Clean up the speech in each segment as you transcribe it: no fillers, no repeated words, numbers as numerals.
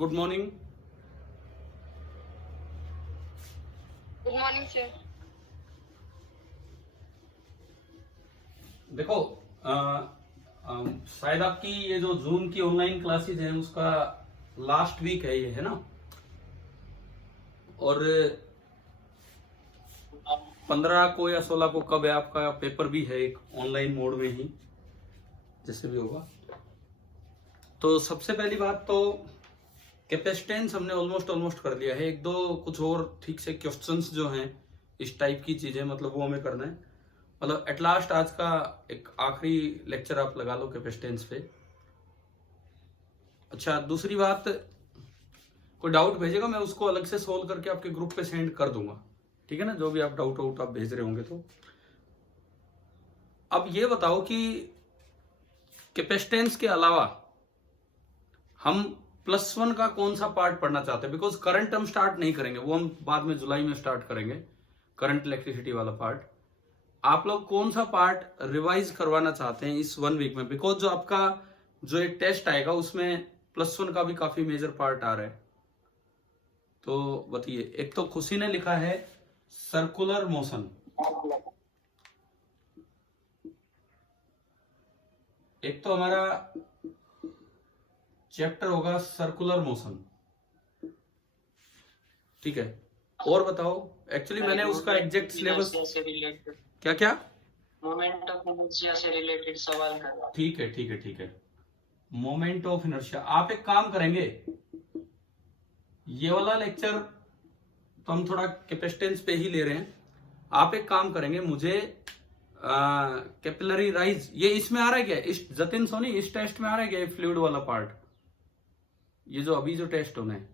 Good morning. Good morning sir. देखो शायद आपकी ये जो जून की ऑनलाइन क्लासेस है उसका लास्ट वीक है ये, है ना? और 15 को या 16 को कब है आपका पेपर भी है, एक ऑनलाइन मोड में ही जैसे भी होगा। तो सबसे पहली बात तो कैपेसिटेंस हमने ऑलमोस्ट कर लिया है। एक दो कुछ और ठीक से क्वेश्चंस जो हैं इस टाइप की चीजें, मतलब वो हमें करना है। मतलब एट लास्ट आज का एक आखिरी लेक्चर आप लगा लो कैपेसिटेंस पे। अच्छा, दूसरी बात, कोई डाउट भेजेगा मैं उसको अलग से सोल्व करके आपके ग्रुप पे सेंड कर दूंगा, ठीक है ना? जो भी आप डाउट आप भेज रहे होंगे। तो अब ये बताओ कि कैपेसिटेंस के अलावा हम +1 का कौन सा पार्ट पढ़ना चाहते हैं? बिकॉज करंट हम स्टार्ट नहीं करेंगे, वो हम बाद में जुलाई में स्टार्ट करेंगे, करंट इलेक्ट्रिसिटी वाला पार्ट। आप लोग कौन सा पार्ट रिवाइज करवाना चाहते हैं इस 1 वीक में? बिकॉज जो आपका जो एक टेस्ट आएगा उसमें +1 का भी काफी मेजर पार्ट आ रहा है। तो बताइए। एक तो खुशी ने लिखा है सर्कुलर मोशन, एक तो हमारा चैप्टर होगा सर्कुलर मोशन, ठीक है? और बताओ, एक्चुअली मैंने उसका एग्जैक्ट सिलेबस क्या क्या मोमेंट ऑफ इनर्शिया से रिलेटेड सवाल कर रहा हूं। ठीक है। मोमेंट ऑफ इनर्शिया, आप एक काम करेंगे, ये वाला लेक्चर तो हम थोड़ा कैपेसिटेंस पे ही ले रहे हैं। आप एक काम करेंगे, मुझे कैपिलरी राइज, ये इसमें आ रहा है क्या? इस जतिन सोनी इस टेस्ट में आ रहा है क्या फ्लूइड वाला पार्ट? ये जो अभी जो टेस्ट होने हैं,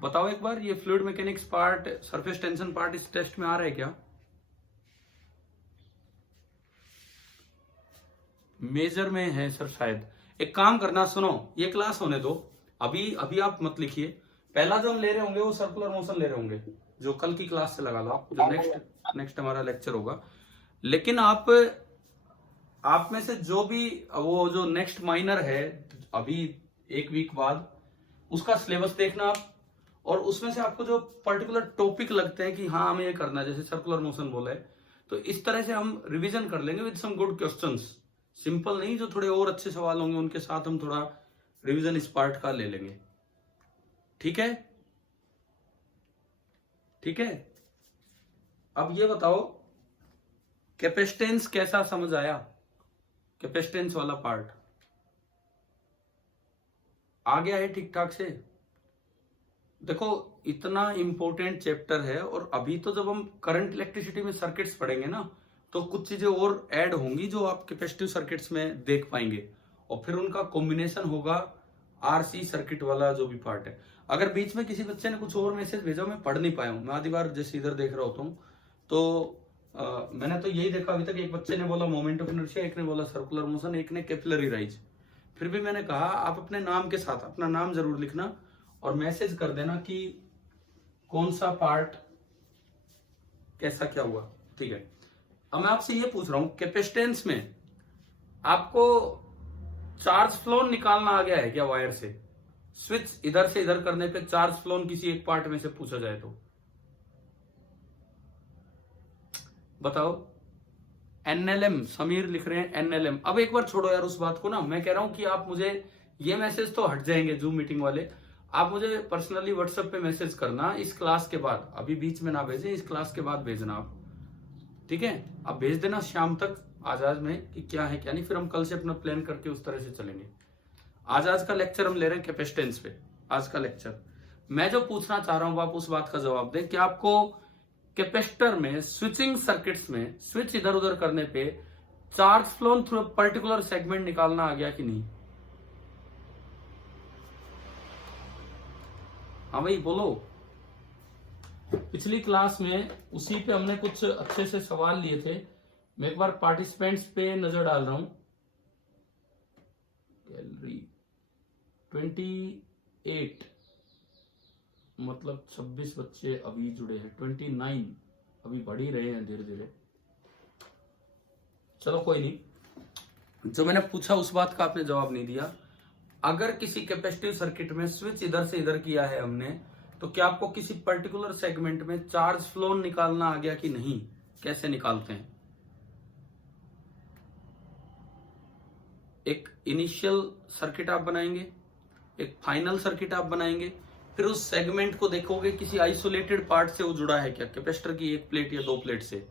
बताओ एक बार, ये fluid mechanics part, surface tension part इस टेस्ट में आ रहा है क्या? मेजर में है सर शायद। एक काम करना, सुनो, ये क्लास होने दो, अभी अभी आप मत लिखिए। पहला जो हम ले रहे होंगे वो सर्कुलर मोशन ले रहे होंगे, जो कल की क्लास से लगा लो आप, जो नेक्स्ट हमारा लेक्चर होगा। लेकिन आप में से जो भी वो जो नेक्स्ट माइनर है अभी 1 वीक बाद, उसका सिलेबस देखना आप, और उसमें से आपको जो पर्टिकुलर टॉपिक लगते हैं कि हाँ हमें ये करना है, जैसे सर्कुलर मोशन बोला है, तो इस तरह से हम रिवीजन कर लेंगे with some good questions. Simple नहीं, जो थोड़े और अच्छे सवाल होंगे उनके साथ हम थोड़ा रिवीजन इस पार्ट का ले लेंगे, ठीक है? ठीक है। अब ये बताओ कैपेसिटेंस कैसा समझ आया? कैपेसिटेंस वाला पार्ट आ गया है ठीक ठाक से? देखो, इतना इंपॉर्टेंट चैप्टर है, और अभी तो जब हम करंट इलेक्ट्रिसिटी में सर्किट्स पढ़ेंगे ना, तो कुछ चीजें और ऐड होंगी जो आप कैपेसिटिव सर्किट्स में देख पाएंगे, और फिर उनका कॉम्बिनेशन होगा आरसी सर्किट वाला जो भी पार्ट है। अगर बीच में किसी बच्चे ने कुछ और मैसेज भेजा, मैं पढ़ नहीं पाया हूं, मैं आधी बार जैसे इधर देख रहा होता हूँ, तो मैंने तो यही देखा अभी तक। एक बच्चे ने बोला मोमेंट ऑफ इनर्शिया, एक ने बोला सर्कुलर मोशन, एक ने कैपिलरी राइज। फिर भी मैंने कहा आप अपने नाम के साथ अपना नाम जरूर लिखना और मैसेज कर देना कि कौन सा पार्ट कैसा क्या हुआ, ठीक है? अब मैं आपसे ये पूछ रहा हूं, कैपेसिटेंस में आपको चार्ज फ्लो निकालना आ गया है क्या वायर से? स्विच इधर से इधर करने पे चार्ज फ्लो किसी एक पार्ट में से पूछा जाए तो बताओ। एनएलएम, समीर लिख रहे हैं एनएलएम। अब एक बार छोड़ो यार उस बात को ना, मैं कह रहा हूं कि आप मुझे ये मैसेज तो हट जाएंगे जूम मीटिंग वाले, आप मुझे पर्सनली व्हाट्सएप पे मैसेज करना इस क्लास के बाद, अभी बीच में ना भेजें, इस क्लास के बाद भेजना आप, ठीक है? आप भेज देना शाम तक आज में कि क्या है क्या नहीं, फिर हम कल से अपना प्लान करके उस तरह से चलेंगे। आज का लेक्चर हम ले रहे हैं कैपेसिटेंस पे। आज का लेक्चर मैं जो पूछना चाह रहा हूं आप उस बात का जवाब दें कि आपको कैपेसिटर में स्विचिंग सर्किट्स में स्विच इधर उधर करने पे charge flow through particular segment निकालना आ गया कि नहीं? हाँ भाई बोलो। पिछली क्लास में उसी पे हमने कुछ अच्छे से सवाल लिए थे। मैं एक बार पार्टिसिपेंट्स पे नजर डाल रहा हूं। गैलरी 28, मतलब 26 बच्चे अभी जुड़े हैं, 29 अभी बढ़ ही रहे हैं धीरे धीरे। चलो कोई नहीं, जो मैंने पूछा उस बात का आपने जवाब नहीं दिया। अगर किसी कैपेसिटिव सर्किट में स्विच इधर से इधर किया है हमने, तो क्या आपको किसी पर्टिकुलर सेगमेंट में चार्ज फ्लो निकालना आ गया कि नहीं? कैसे निकालते हैं? एक इनिशियल सर्किट आप बनाएंगे, एक फाइनल सर्किट आप बनाएंगे, फिर उस सेगमेंट को देखोगे किसी आइसोलेटेड पार्ट से वो जुड़ा है क्या, कैपेसिटर की एक प्लेट या दो प्लेट से,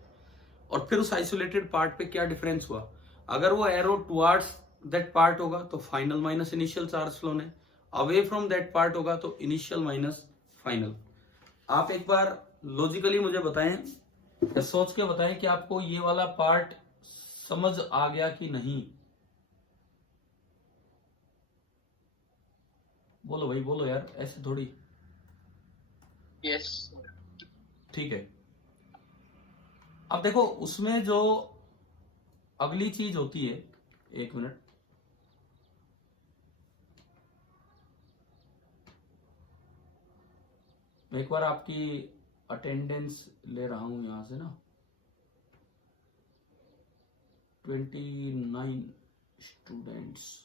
और फिर उस आइसोलेटेड पार्ट पे क्या डिफरेंस हुआ। अगर वो एरो टुवर्ड्स दैट पार्ट होगा तो final minus initial charge flow ने, अवे फ्रॉम दैट पार्ट होगा तो इनिशियल माइनस फाइनल। आप एक बार लॉजिकली मुझे बताएं या सोच के बताएं कि आपको ये वाला पार्ट समझ आ गया कि नहीं। बोलो भाई बोलो यार, ऐसे थोड़ी। यस। ठीक है, अब देखो उसमें जो अगली चीज होती है, एक मिनट, मैं एक बार आपकी अटेंडेंस ले रहा हूं यहां से ना। 29 स्टूडेंट्स।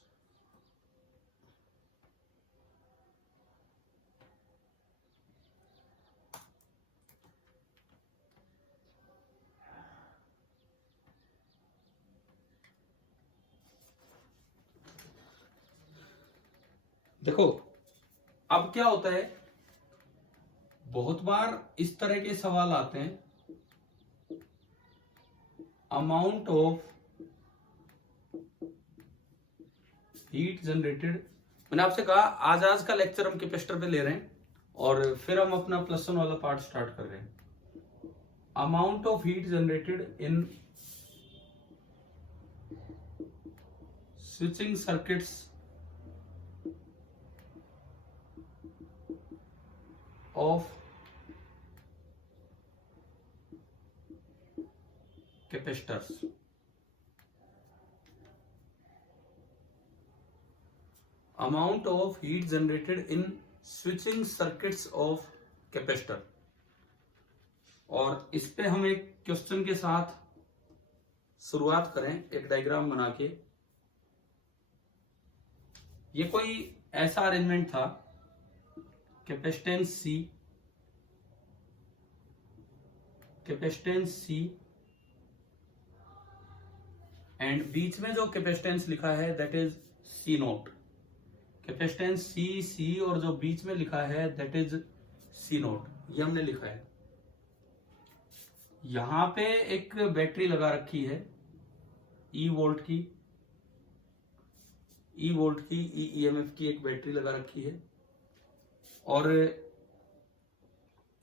देखो अब क्या होता है, बहुत बार इस तरह के सवाल आते हैं, अमाउंट ऑफ हीट जनरेटेड। मैंने आपसे कहा आज का लेक्चर हम कैपेसिटर पे ले रहे हैं और फिर हम अपना +1 वाला पार्ट स्टार्ट कर रहे हैं। Amount of heat generated in switching circuits of capacitors. Amount of heat generated in switching circuits of capacitor. और इस पे हम एक क्वेश्चन के साथ शुरुआत करें, एक डायग्राम बना के। ये कोई ऐसा अरेंजमेंट था, capacitance C, capacitance C, and बीच में जो कैपेसिटेंस लिखा है that is C naught. Capacitance C C और जो बीच में लिखा है दैट इज सी नोट, ये हमने लिखा है। यहां पे एक बैटरी लगा रखी है ई वोल्ट की, ईएमएफ की एक बैटरी लगा रखी है, और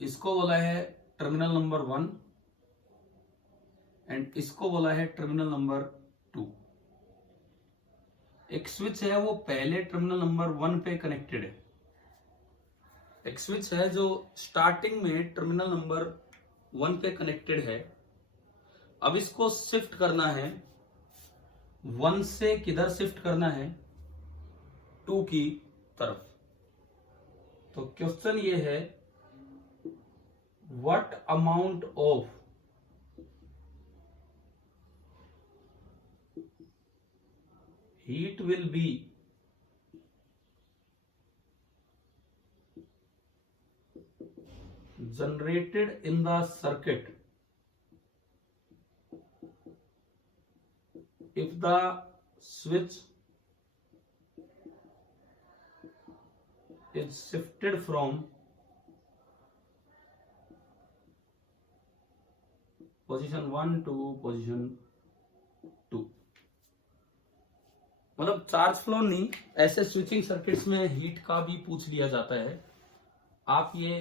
इसको बोला है टर्मिनल नंबर 1 एंड इसको बोला है टर्मिनल नंबर 2। एक स्विच है वो पहले टर्मिनल नंबर 1 पे कनेक्टेड है। एक स्विच है जो स्टार्टिंग में टर्मिनल नंबर 1 पे कनेक्टेड है। अब इसको शिफ्ट करना है, 1 से किधर शिफ्ट करना है, 2 की तरफ। तो क्वेश्चन ये है, what amount of heat will be generated in the circuit if the switch is shifted from position 1 to position 2। मतलब चार्ज फ्लो नहीं, ऐसे स्विचिंग सर्किट्स में हीट का भी पूछ लिया जाता है। आप ये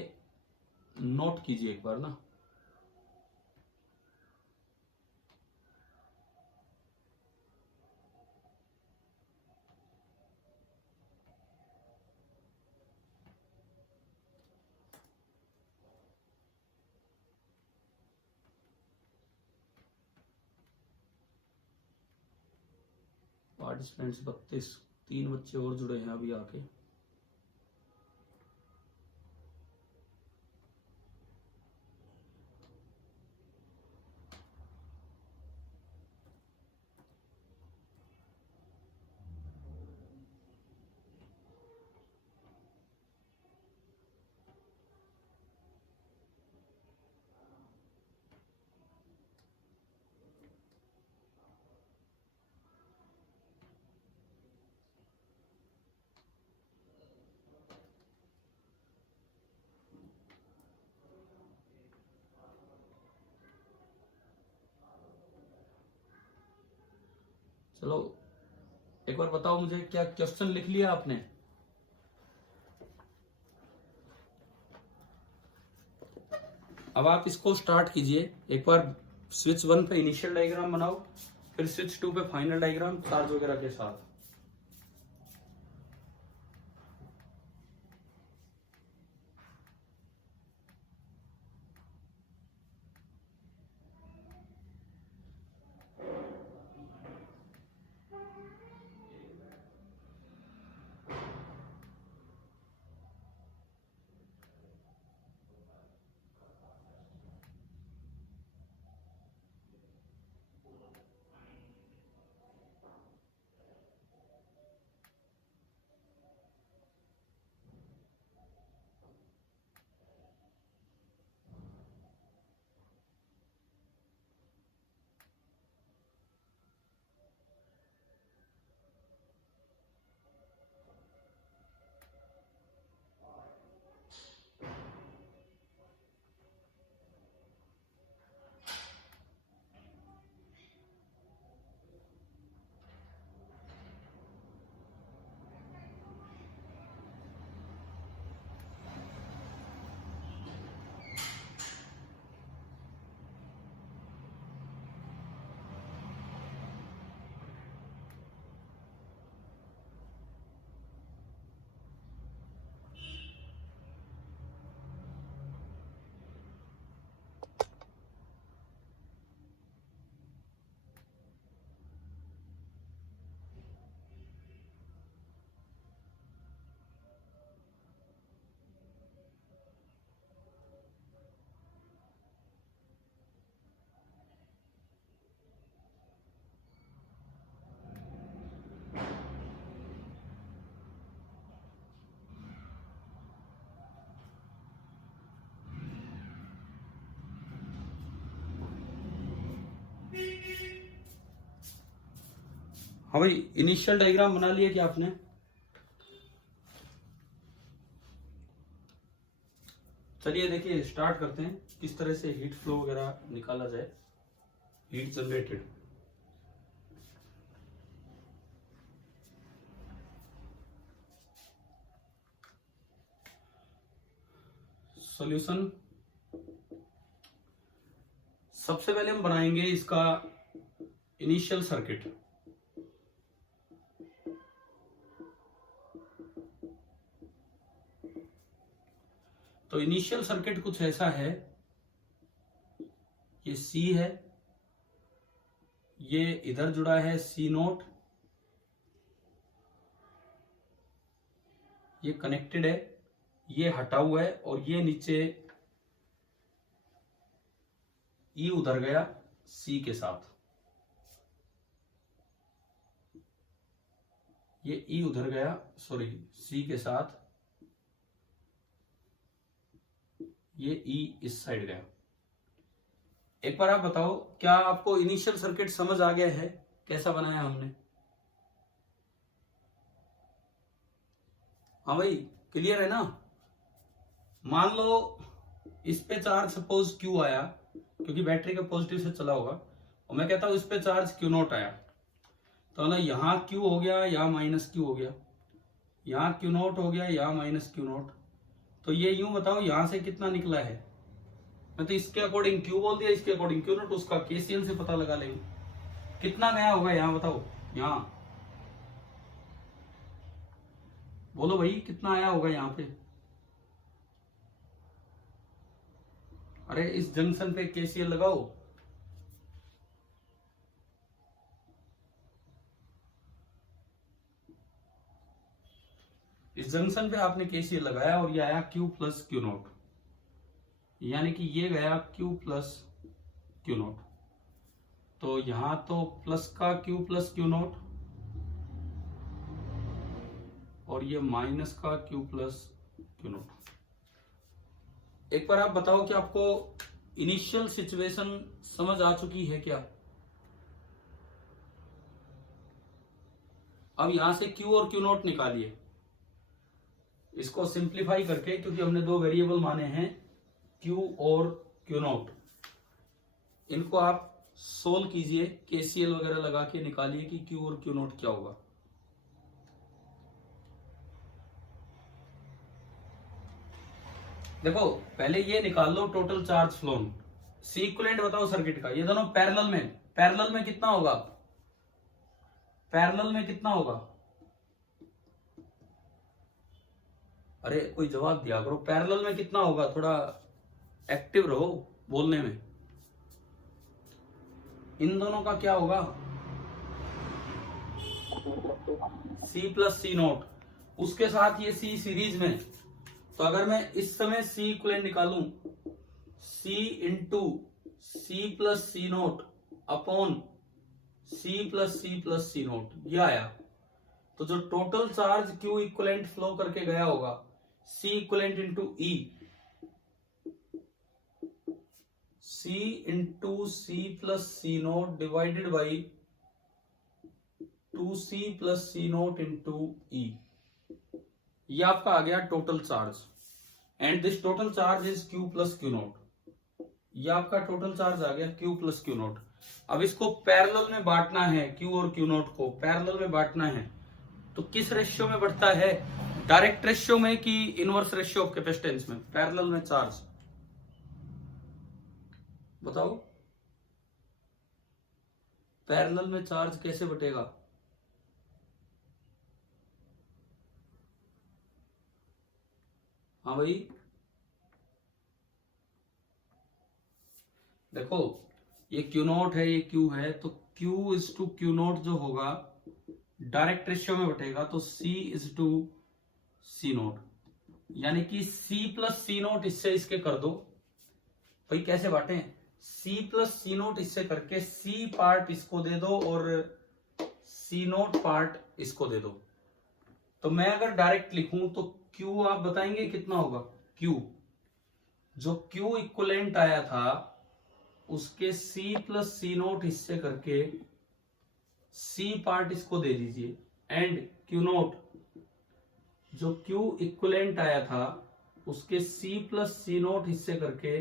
नोट कीजिए एक बार ना। पार्टिसिपेंट्स 32, 3 बच्चे और जुड़े हैं अभी आके। चलो एक बार बताओ मुझे, क्या क्वेश्चन लिख लिया आपने? अब आप इसको स्टार्ट कीजिए। एक बार स्विच 1 पे इनिशियल डायग्राम बनाओ, फिर स्विच 2 पे फाइनल डायग्राम चार्ज वगैरह के साथ। हाँ भाई, इनिशियल डायग्राम बना लिया क्या आपने? चलिए देखिए, स्टार्ट करते हैं किस तरह से हीट फ्लो वगैरह निकाला जाए, हीट जनरेटेड। सॉल्यूशन, सबसे पहले हम बनाएंगे इसका इनिशियल सर्किट। तो इनिशियल सर्किट कुछ ऐसा है, ये C है, ये इधर जुड़ा है C0, ये कनेक्टेड है, ये हटा हुआ है, और ये नीचे E उधर गया C के साथ, ये E उधर गया, सॉरी C के साथ, ये E इस साइड गया। एक बार आप बताओ, क्या आपको इनिशियल सर्किट समझ आ गया है कैसा बनाया हमने? हाँ भाई, क्लियर है ना? मान लो इस पे चार्ज सपोज Q आया, क्योंकि बैटरी का पॉजिटिव से चला होगा, और मैं कहता हूं इस पे चार्ज Q0 आया, तो ना यहाँ Q हो गया, यहाँ माइनस Q हो गया, यहाँ Q0 हो गया, यहाँ माइनस Q0। तो ये यूं बताओ यहां से कितना निकला है? मैं तो इसके अकॉर्डिंग Q बोल दिया, इसके अकॉर्डिंग Q0, उसका KCL से पता लगा लेंगे कितना गया होगा। यहाँ बताओ, यहाँ बोलो भाई, कितना आया होगा यहाँ पे? अरे इस जंक्शन पे KCL लगाओ। इस जंक्शन पे आपने KCL लगाया और ये आया Q प्लस Q0, यानी कि ये गया Q प्लस Q0। तो यहां तो प्लस का Q प्लस Q0, और ये माइनस का Q प्लस Q0। एक बार आप बताओ कि आपको इनिशियल सिचुएशन समझ आ चुकी है क्या? अब यहां से Q और Q0 निकालिए, इसको सिंप्लीफाई करके, क्योंकि हमने दो वेरिएबल माने हैं Q और Q0, इनको आप सोल्व कीजिए, केसीएल वगैरह लगा के निकालिए कि क्यू और क्यू नोट क्या होगा। देखो पहले ये निकाल लो total charge flown, C equivalent बताओ सर्किट का, ये दोनों पैरेलल में कितना होगा, पैरेलल में कितना होगा, अरे कोई जवाब दिया करो, पैरेलल में कितना होगा, थोड़ा एक्टिव रहो बोलने में। इन दोनों का क्या होगा, C प्लस सी नोट, उसके साथ ये C सीरीज में, तो अगर मैं इस समय C इक्विवेलेंट निकालूं, C into C plus C naught upon C plus C naught, ये आया। तो जो total charge Q equivalent flow करके गया होगा, C equivalent into E, C into C plus C naught divided by 2C plus C naught into E, ये आपका आ गया total charge. And this total charge is Q plus Q naught, ये आपका total charge आ गया Q plus Q note. अब इसको parallel में बांटना है, Q और Q नोट को पैरेलल में बांटना है, तो किस रेशियो में बढ़ता है, डायरेक्ट रेशियो में कि इनवर्स रेशियो ऑफ कैपेसिटेंस में, पैरेलल में चार्ज बताओ, पैरेलल में चार्ज कैसे बटेगा, हाँ भाई देखो ये Q नोट है, ये Q है, तो Q is two Q naught जो होगा डायरेक्ट रेशियो में बटेगा, तो C is two C naught, यानी कि C प्लस सी नोट इससे इसके कर दो भाई, कैसे बांटे, C प्लस सी नोट इससे करके C पार्ट इसको दे दो और C नोट पार्ट इसको दे दो। तो मैं अगर डायरेक्ट लिखूं तो Q आप बताएंगे कितना होगा, Q जो Q इक्विवेलेंट आया था उसके C प्लस सी नोट हिस्से करके C पार्ट इसको दे दीजिए, एंड Q नोट जो Q इक्विवेलेंट आया था उसके C प्लस सी नोट हिस्से करके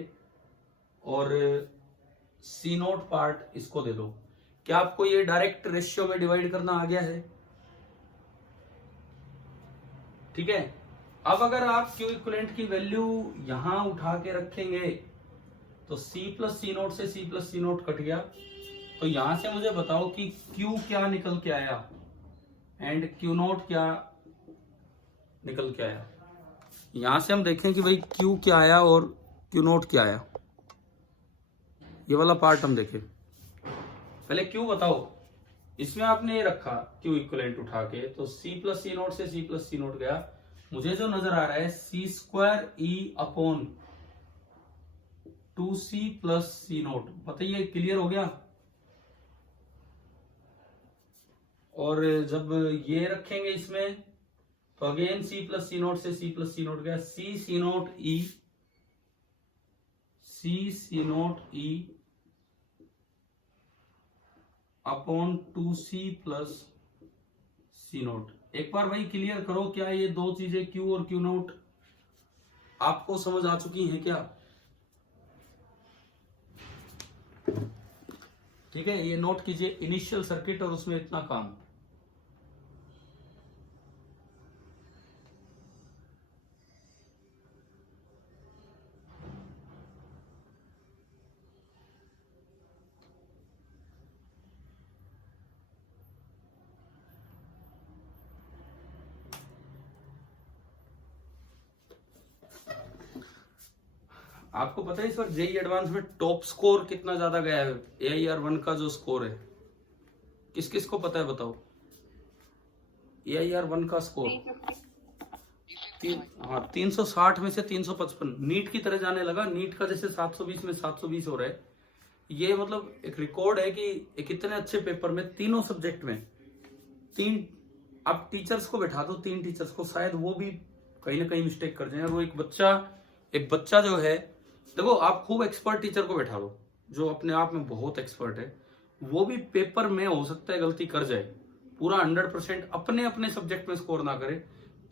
और C नोट पार्ट इसको दे दो। क्या आपको ये डायरेक्ट रेशियो में डिवाइड करना आ गया है, ठीक है। अब अगर आप Q इक्विवेलेंट की वैल्यू यहां उठा के रखेंगे तो C प्लस सी नोट से C plus C note cut गया, तो यहां से मुझे बताओ कि Q क्या निकल के आया एंड Q नोट क्या निकल के आया। यहां से हम देखें कि भाई Q क्या आया और Q नोट क्या आया, ये वाला पार्ट हम देखें। पहले Q बताओ, इसमें आपने ये रखा Q इक्विवेलेंट उठा के, तो C प्लस सी नोट से C प्लस सी नोट गया, मुझे जो नजर आ रहा है C square E upon 2C plus C naught, बताइए क्लियर हो गया। और जब ये रखेंगे इसमें तो again C plus C naught से C प्लस सी नोट गया, C C naught E, C C naught E upon 2C plus C naught. एक बार भाई क्लियर करो, क्या ये दो चीजें Q और Q नोट आपको समझ आ चुकी हैं क्या, ठीक है। ये नोट कीजिए, इनिशियल सर्किट और उसमें इतना काम। आपको पता है इस बार जेई एडवांस में टॉप स्कोर कितना ज्यादा गया है, AIR1 का जो स्कोर है, किस किस को पता है बताओ, AIR1 का स्कोर 360 में से 355, नीट की तरह जाने लगा। नीट का जैसे 720 में 720 हो रहा है, ये मतलब एक रिकॉर्ड है कि एक इतने अच्छे पेपर में तीनों सब्जेक्ट में तीन, आप टीचर्स को बैठा दो, तीन टीचर्स को, शायद वो भी कहीं ना कहीं मिस्टेक कर जाए। और वो एक बच्चा जो है, देखो आप खूब एक्सपर्ट टीचर को बैठा दो जो अपने आप में बहुत एक्सपर्ट है, वो भी पेपर में हो सकता है गलती कर जाए, पूरा 100% अपने अपने सब्जेक्ट में स्कोर ना करे।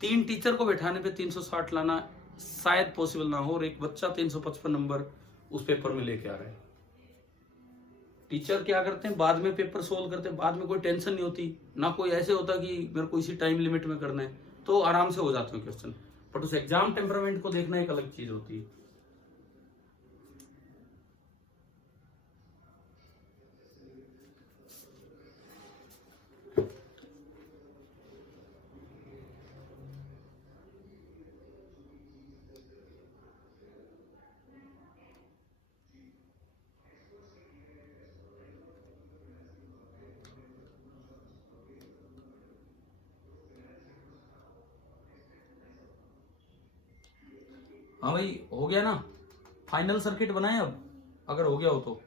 तीन टीचर को बैठाने पे 360 लाना शायद पॉसिबल ना हो, और एक बच्चा 355 नंबर उस पेपर में लेके आ रहा है। टीचर क्या करते हैं, बाद में पेपर सोल्व करते हैं, बाद में कोई टेंशन नहीं होती, ना कोई ऐसे होता कि मेरे को इसी टाइम लिमिट में करना है, तो आराम से हो जाते हैं क्वेश्चन। बट उस एग्जाम टेम्परामेंट को देखना एक अलग चीज होती है। हाँ भाई, हो गया ना, फाइनल सर्किट बनाए अब, अगर हो गया हो तो।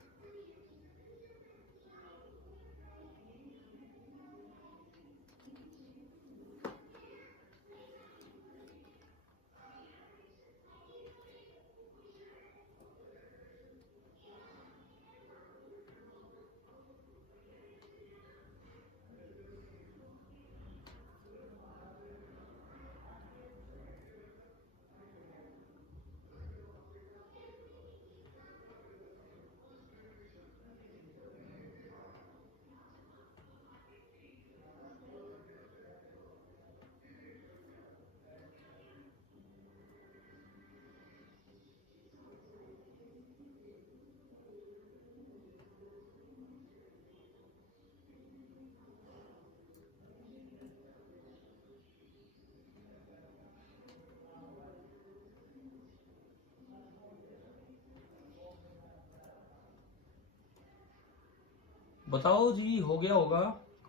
बताओ जी, हो गया होगा,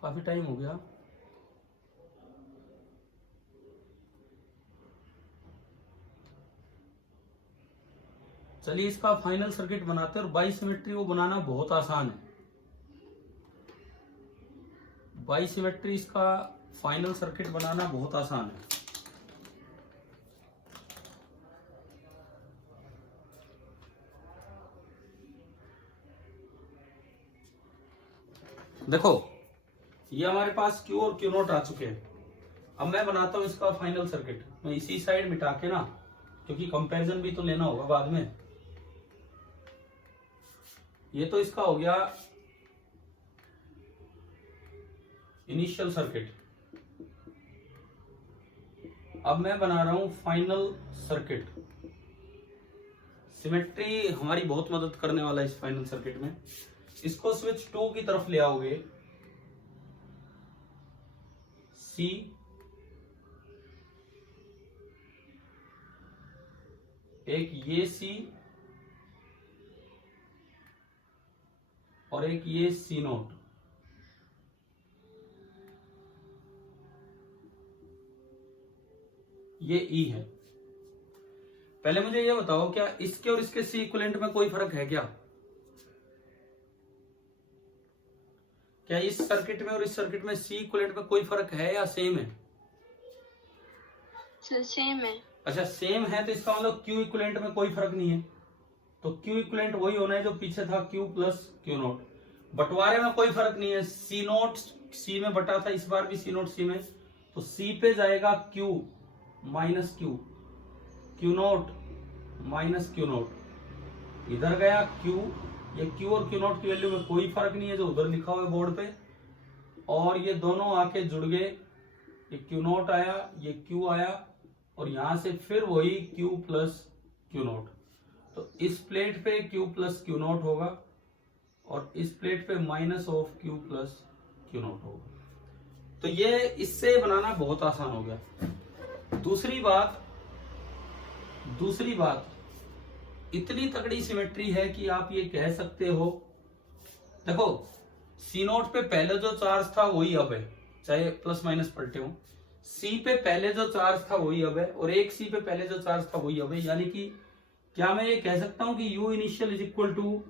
काफी टाइम हो गया। चलिए इसका फाइनल सर्किट बनाते हैं, और बाइसिमेट्री वो बनाना बहुत आसान है। बाइसिमेट्री इसका फाइनल सर्किट बनाना बहुत आसान है। देखो, ये हमारे पास Q और Q नोट आ चुके हैं। अब मैं बनाता हूं इसका फाइनल सर्किट। मैं इसी साइड मिटा के ना, क्योंकि कंपैरिजन भी तो लेना होगा बाद में। ये तो इसका हो गया इनिशियल सर्किट। अब मैं बना रहा हूं फाइनल सर्किट। सिमेट्री हमारी बहुत मदद करने वाला है इस फाइनल सर्किट में। इसको स्विच 2 की तरफ ले आओगे, C एक ये C और एक ये C नोट। ये E है। पहले मुझे ये बताओ, क्या इसके और इसके C इक्विवेलेंट में कोई फर्क है क्या? क्या इस सर्किट में और इस सर्किट में C इक्विवेलेंट में कोई फर्क है या सेम है? सेम है। अच्छा, सेम है, तो इसका मतलब Q इक्विवेलेंट में कोई फर्क नहीं है। तो Q इक्विवेलेंट वही होना है जो पीछे था, Q प्लस Q नोट। बंटवारे में कोई फर्क नहीं है, C नोट C में बटा था, इस बार भी C नोट C में, तो C पे जाएगा Q minus Q, Q note minus Q note. इधर गया Q, ये Q और Q नोट की वैल्यू में कोई फर्क नहीं है जो उधर लिखा हुआ है बोर्ड पे, और ये दोनों आके जुड़ गए। ये Q नोट आया, ये Q आया, और यहां से फिर वही Q प्लस Q नोट। तो इस प्लेट पे Q प्लस Q नोट होगा, और इस प्लेट पे minus of Q plus Q note होगा। तो ये इससे बनाना बहुत आसान हो गया। दूसरी बात, इतनी तगड़ी सिमेट्री है कि आप ये कह सकते हो, देखो C नोट पे पहले जो चार्ज था वही अब है, चाहे प्लस माइनस पलटे हो। C पे पहले जो चार्ज था वही अब है, और एक C पे पहले जो चार्ज था वही अब है। यानी कि क्या मैं ये कह सकता हूं कि U initial is equal to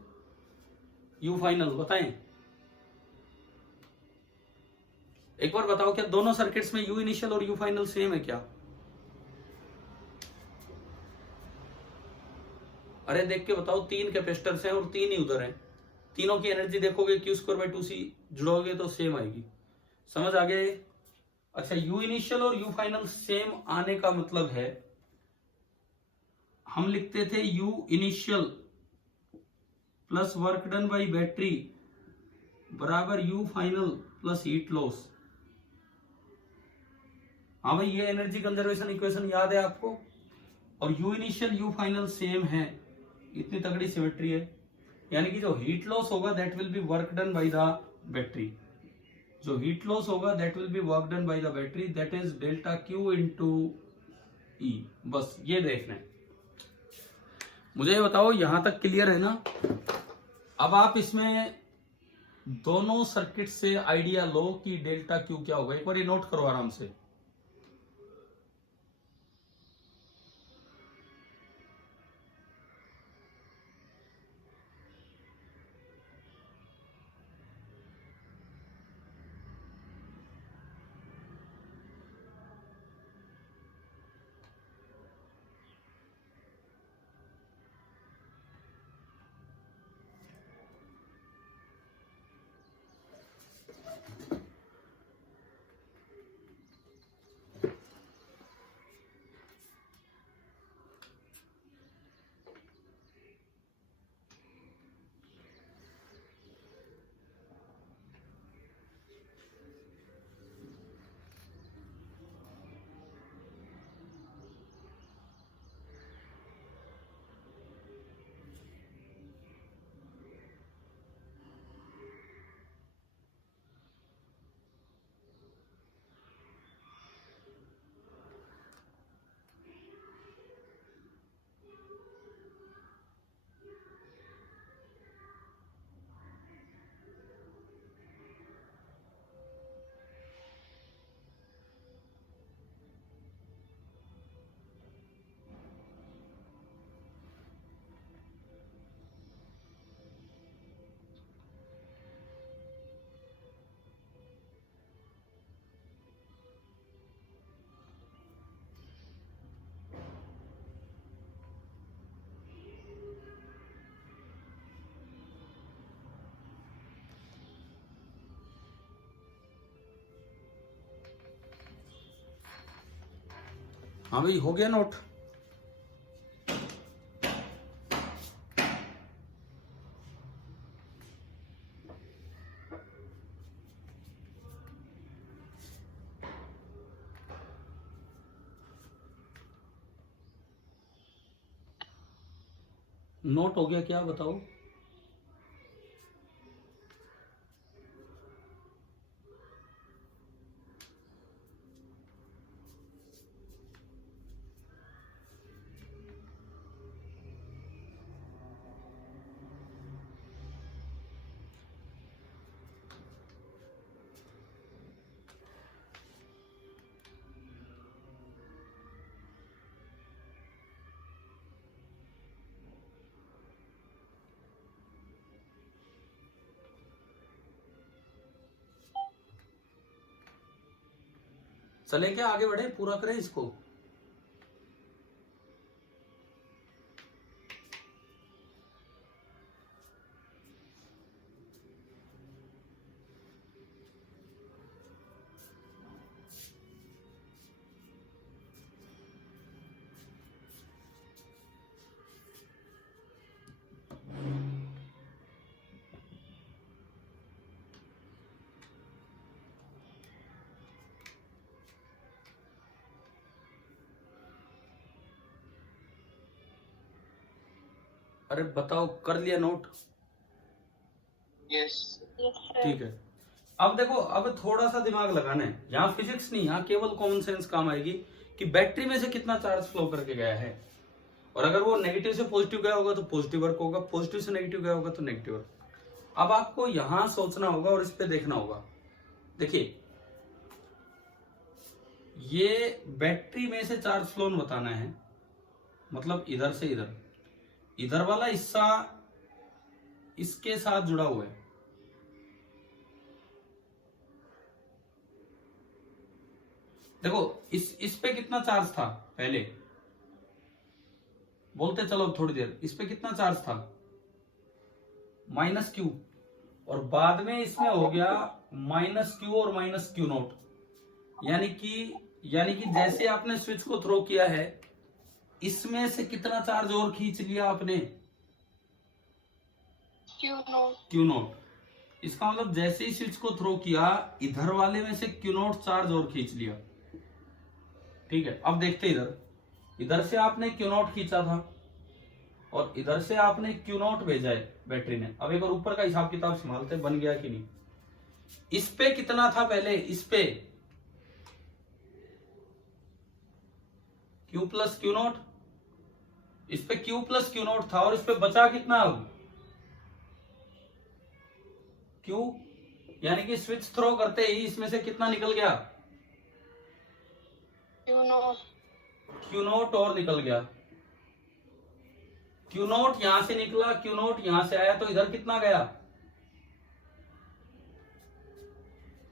U final? बताएं, एक बार बताओ, क्या दोनों सर्किट्स में U इनिशियल और U फाइनल सेम है क्या? अरे देख के बताओ, 3 कैपेसिटर्स हैं और 3 ही उधर हैं, तीनों की एनर्जी देखोगे Q²/2C जुड़ोगे तो सेम आएगी। समझ आ गए? अच्छा, U इनिशियल और U फाइनल सेम आने का मतलब है, हम लिखते थे U initial plus work done by battery बराबर U final plus heat loss. हाँ भाई, ये एनर्जी कंजर्वेशन इक्वेशन याद है आपको। और U initial U final same है, इतनी तगड़ी सिमेट्री है। यानी कि जो हीट लॉस होगा that will be work done by the battery, जो हीट लॉस होगा that will be work done by the battery, that is delta Q into E. बस ये देखना है। मुझे ये बताओ यहां तक क्लियर है ना। अब आप इसमें दोनों सर्किट से आइडिया लो कि डेल्टा क्यू क्या होगा। एक बार ये नोट करो आराम से। हाँ भाई, हो गया नोट। नोट हो गया क्या, बताओ। चले क्या, आगे बढ़े, पूरा करें इसको। अरे बताओ, कर लिया नोट? यस। ठीक है। अब देखो, अब थोड़ा सा दिमाग लगाना है, यहाँ फिजिक्स नहीं, यहाँ केवल कॉमन सेंस काम आएगी कि बैटरी में से कितना चार्ज फ्लो करके गया है। और अगर वो नेगेटिव से पॉजिटिव गया होगा तो पॉजिटिव वर्क होगा, पॉजिटिव से नेगेटिव गया होगा तो नेगेटिव वर्क। अब आपको यहां सोचना होगा और इस पे देखना होगा। देखिए, ये बैटरी में से चार्ज फ्लो बताना है, मतलब इधर से इधर, इधर वाला हिस्सा इसके साथ जुड़ा हुआ है। देखो, इस पे कितना चार्ज था पहले, बोलते चलो थोड़ी देर, इस पे कितना चार्ज था, माइनस क्यू, और बाद में इसमें हो गया माइनस क्यू और माइनस क्यू नॉट। यानी कि जैसे आपने स्विच को थ्रो किया है, इसमें से कितना चार्ज और खींच लिया आपने, क्यू नॉट। Q not. इसका मतलब जैसे ही स्विच को थ्रो किया, इधर वाले में से Q नॉट चार्ज और खींच लिया। ठीक है, अब देखते इधर से आपने Q नॉट खींचा था और इधर से आपने Q नॉट भेजा है बैटरी ने। अब एक बार ऊपर का हिसाब किताब संभालते, बन गया कि नहीं। इस पे कितना था पहले, इस पे Q प्लस Q नॉट, इस पे Q प्लस Q नॉट था, और इस पे बचा कितना अब Q, यानी कि स्विच थ्रो करते ही इसमें से कितना निकल गया, Q नॉट और निकल गया। Q नॉट यहां से निकला, Q नॉट यहां से आया, तो इधर कितना गया,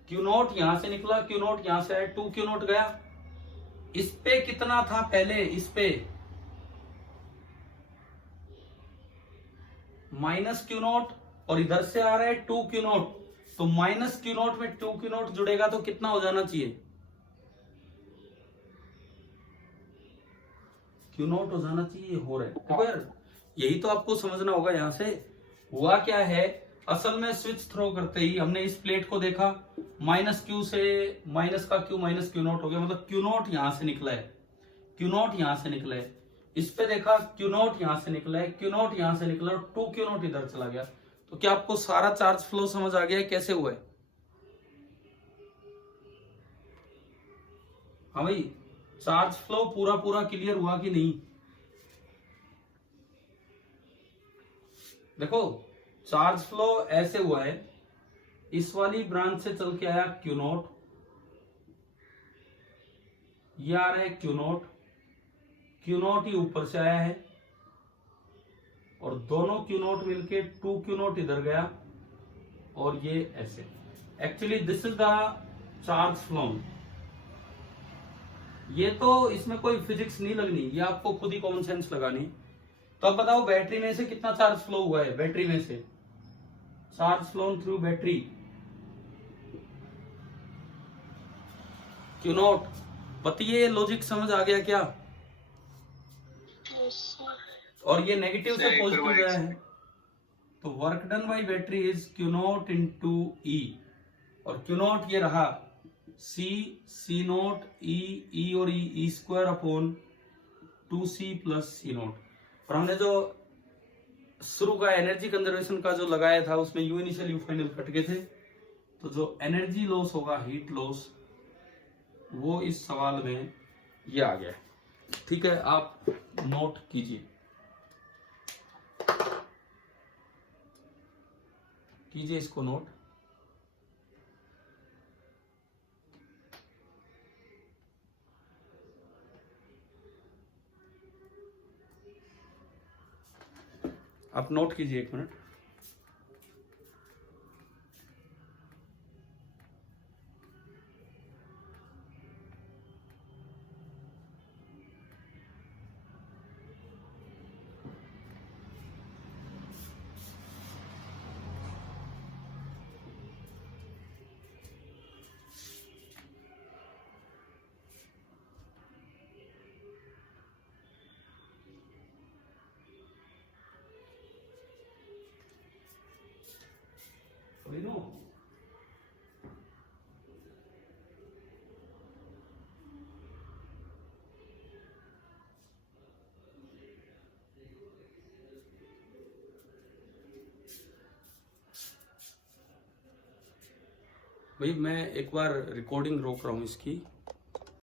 Q नॉट यहां से निकला, Q नॉट यहां से आया, 2 Q नॉट गया। इस पे कितना था पहले, इस पे माइनस Q नॉट, और इधर से आ रहा है 2 Q नॉट, तो माइनस Q नॉट में 2 Q नॉट जुड़ेगा तो कितना हो जाना चाहिए, Q नॉट हो जाना चाहिए, हो रहा है। देखो यार, यही तो आपको समझना होगा। यहां से हुआ क्या है, असल में स्विच थ्रो करते ही हमने इस प्लेट को देखा, माइनस Q से माइनस का Q माइनस Q नॉट हो गया, मतलब Q नॉट यहां से निकला है, Q नॉट यहां से निकला है। इस पे देखा, Q नॉट यहां से निकला है, Q नॉट यहां से निकला, और 2 Q नॉट इधर चला गया। तो क्या आपको सारा चार्ज फ्लो समझ आ गया है कैसे हुआ है? हाँ भाई, चार्ज फ्लो पूरा पूरा क्लियर हुआ कि नहीं? देखो, चार्ज फ्लो ऐसे हुआ है, इस वाली ब्रांच से चल के आया Q नॉट, ये आ रहा है Q नॉट, Q नॉट ही ऊपर से आया है, और दोनों Q नॉट मिलके 2 Q नॉट इधर गया, और ये ऐसे। Actually this is the charge flow. ये तो इसमें कोई फिजिक्स नहीं लगनी, ये आपको खुद ही कॉमन सेंस लगानी। तो अब बताओ बैटरी में से कितना चार्ज फ्लो हुआ है, बैटरी में से charge flow through battery Q not. बताइए, लॉजिक समझ आ गया क्या? और ये नेगेटिव से पॉजिटिव गया है, तो work done by battery is Q not into E, और Q नॉट ये रहा C नॉट E और E square upon 2C plus C not. और हमने जो शुरू का एनर्जी कंजर्वेशन का जो लगाया था, उसमें U initial U final cut गए थे, तो जो एनर्जी लॉस होगा, हीट लॉस, वो इस सवाल में ये आ गया। ठीक है, आप नोट कीजिए इसको नोट। आप नोट कीजिए, 1 मिनट। भाई मैं एक बार रिकॉर्डिंग रोक रहा हूँ इसकी।